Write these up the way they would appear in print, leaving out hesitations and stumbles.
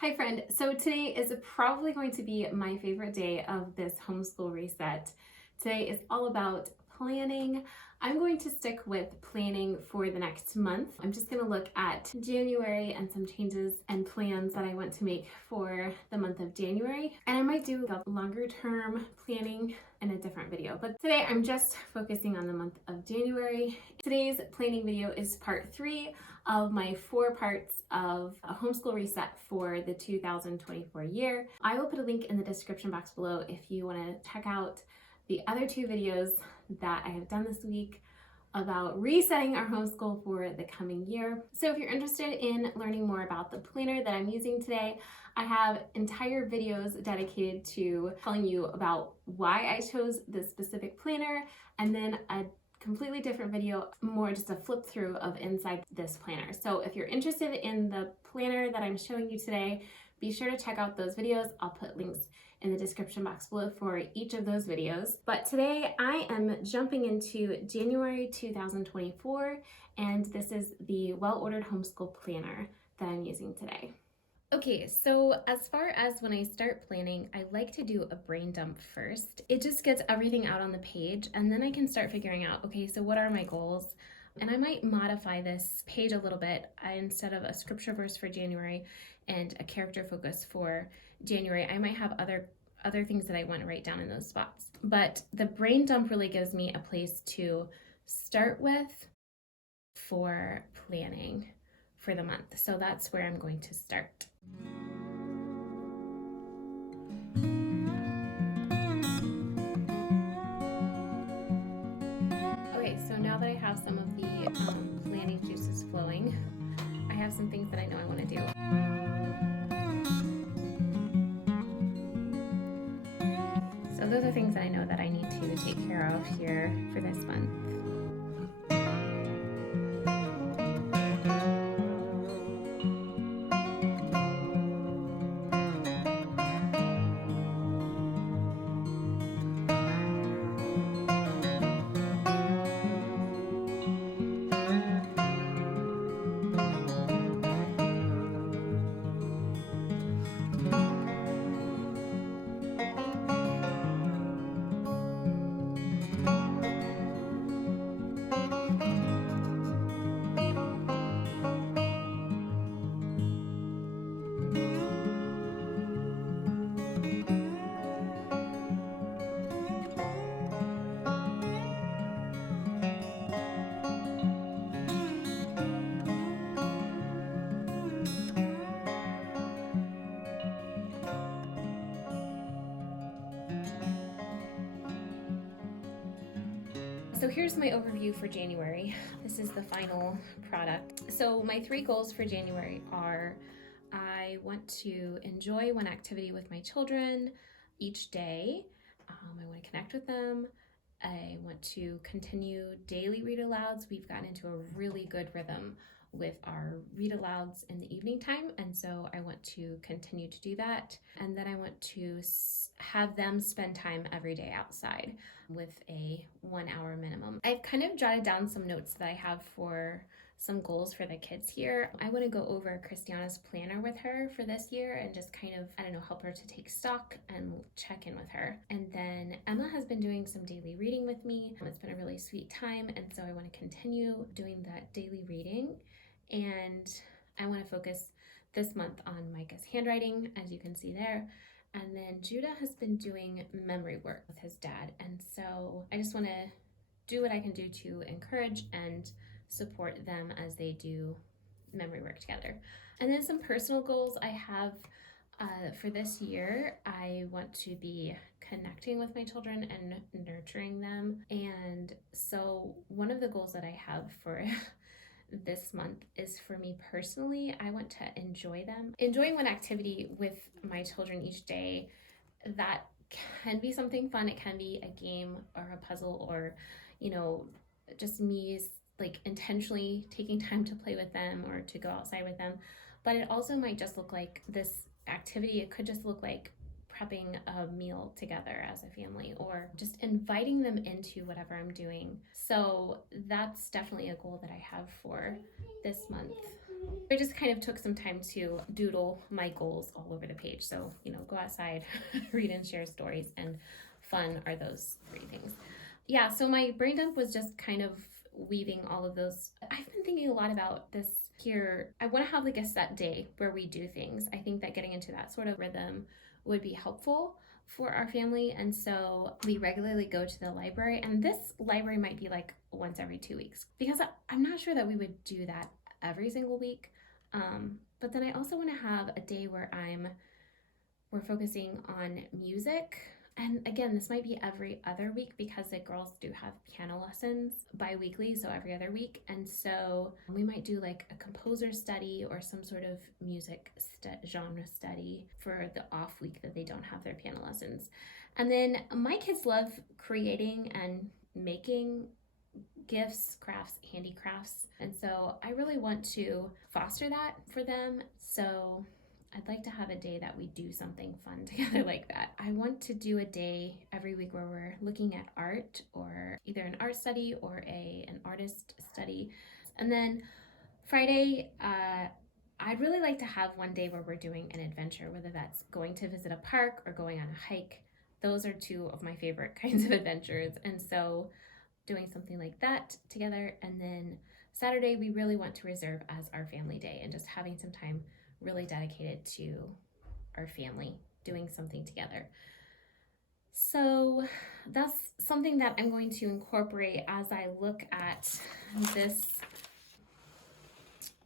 Hi friend, so today is probably going to be my favorite day of this homeschool reset. Today is all about planning. I'm going to stick with planning for the next month. I'm just going to look at January and some changes and plans that I want to make for the month of January. And I might do a longer term planning in a different video, but today I'm just focusing on the month of January. Today's planning video is part 3 of my 4 parts of a homeschool reset for the 2024 year. I will put a link in the description box below if you want to check out the other 2 videos that I have done this week about resetting our homeschool for the coming year. So if you're interested in learning more about the planner that I'm using today, I have entire videos dedicated to telling you about why I chose this specific planner, and then a completely different video, more just a flip through of inside this planner. So if you're interested in the planner that I'm showing you today, be sure to check out those videos. I'll put links in the description box below for each of those videos. But today I am jumping into January 2024, and this is the well-ordered homeschool planner that I'm using today. Okay, so as far as when I start planning, I like to do a brain dump first. It just gets everything out on the page, and then I can start figuring out, okay, so what are my goals? And I might modify this page a little bit. Instead of a scripture verse for January and a character focus for January, I might have other things that I want to write down in those spots. But the brain dump really gives me a place to start with for planning for the month. So that's where I'm going to start. Okay, so now that I have some of the planning juices flowing, I have some things that I know I want to do. So those are things that I know that I need to take care of here for this month. So here's my overview for January. This is the final product. So my 3 goals for January are: I want to enjoy one activity with my children each day. I want to connect with them. I want to continue daily read alouds. We've gotten into a really good rhythm with our read alouds in the evening time, and so I want to continue to do that. And then I want to have them spend time every day outside with a 1-hour minimum. I've kind of jotted down some notes that I have for some goals for the kids here. I want to go over Christiana's planner with her for this year and just kind of, help her to take stock and check in with her. And then Emma has been doing some daily reading with me. It's been a really sweet time, and so I want to continue doing that daily reading. And I want to focus this month on Micah's handwriting, as you can see there. And then Judah has been doing memory work with his dad. And so I just want to do what I can do to encourage and support them as they do memory work together. And then some personal goals I have for this year. I want to be connecting with my children and nurturing them. And so one of the goals that I have for this month is, for me personally, I want to enjoy them. Enjoying one activity with my children each day, that can be something fun. It can be a game or a puzzle, or, just me like intentionally taking time to play with them or to go outside with them. But it also might just look like this activity. It could just look like prepping a meal together as a family, or just inviting them into whatever I'm doing. So that's definitely a goal that I have for this month. I just kind of took some time to doodle my goals all over the page. So, go outside, read and share stories, and fun are those three things. Yeah, so my brain dump was just kind of weaving all of those. I've been thinking a lot about this here. I want to have like a set day where we do things. I think that getting into that sort of rhythm would be helpful for our family. And so we regularly go to the library, and this library might be like once every 2 weeks, because I'm not sure that we would do that every single week. But then I also want to have a day where we're focusing on music. And again, this might be every other week because the girls do have piano lessons bi-weekly, so every other week. And so we might do like a composer study or some sort of music genre study for the off week that they don't have their piano lessons. And then my kids love creating and making gifts, crafts, handicrafts. And so I really want to foster that for them. So I'd like to have a day that we do something fun together like that. I want to do a day every week where we're looking at art, or either an art study or an artist study. And then Friday, I'd really like to have one day where we're doing an adventure, whether that's going to visit a park or going on a hike. Those are two of my favorite kinds of adventures. And so doing something like that together. And then Saturday, we really want to reserve as our family day and just having some time really dedicated to our family, doing something together. So that's something that I'm going to incorporate as I look at this,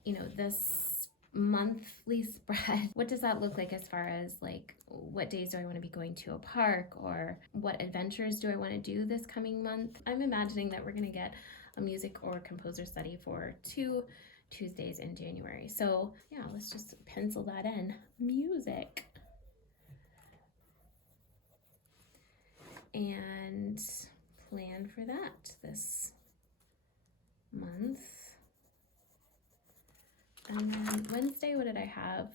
this monthly spread. What does that look like as far as like what days do I want to be going to a park, or what adventures do I want to do this coming month? I'm imagining that we're going to get a music or composer study for 2 Tuesdays in January. So yeah, let's just pencil that in. Music. And plan for that this month. And then Wednesday, what did I have?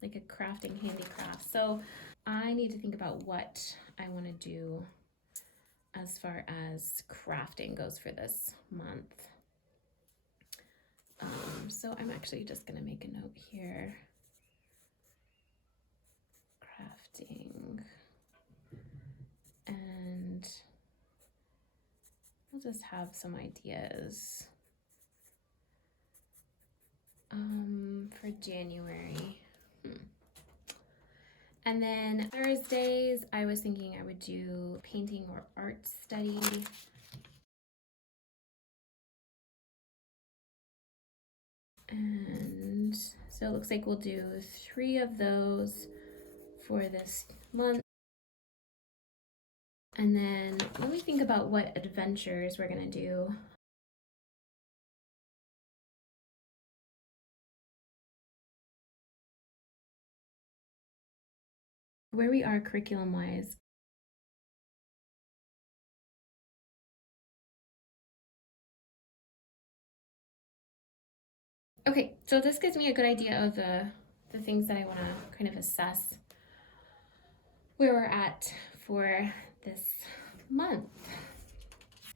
Like a crafting handicraft. So I need to think about what I want to do as far as crafting goes for this month. So I'm actually just going to make a note here. Crafting. And I'll just have some ideas for January. And then Thursdays, I was thinking I would do painting or art study. And so it looks like we'll do 3 of those for this month. And then let me think about what adventures we're going to do. Where we are curriculum-wise. Okay, so this gives me a good idea of the things that I want to kind of assess where we're at for this month.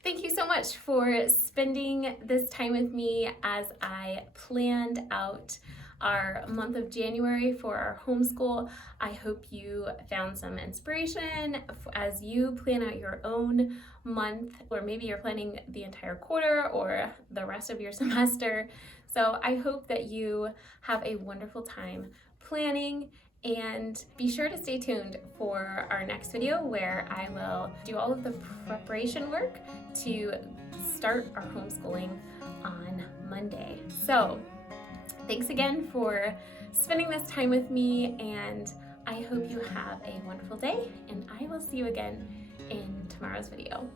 Thank you so much for spending this time with me as I planned out our month of January for our homeschool. I hope you found some inspiration as you plan out your own month, or maybe you're planning the entire quarter or the rest of your semester. So I hope that you have a wonderful time planning, and be sure to stay tuned for our next video where I will do all of the preparation work to start our homeschooling on Monday. So thanks again for spending this time with me, and I hope you have a wonderful day, and I will see you again in tomorrow's video.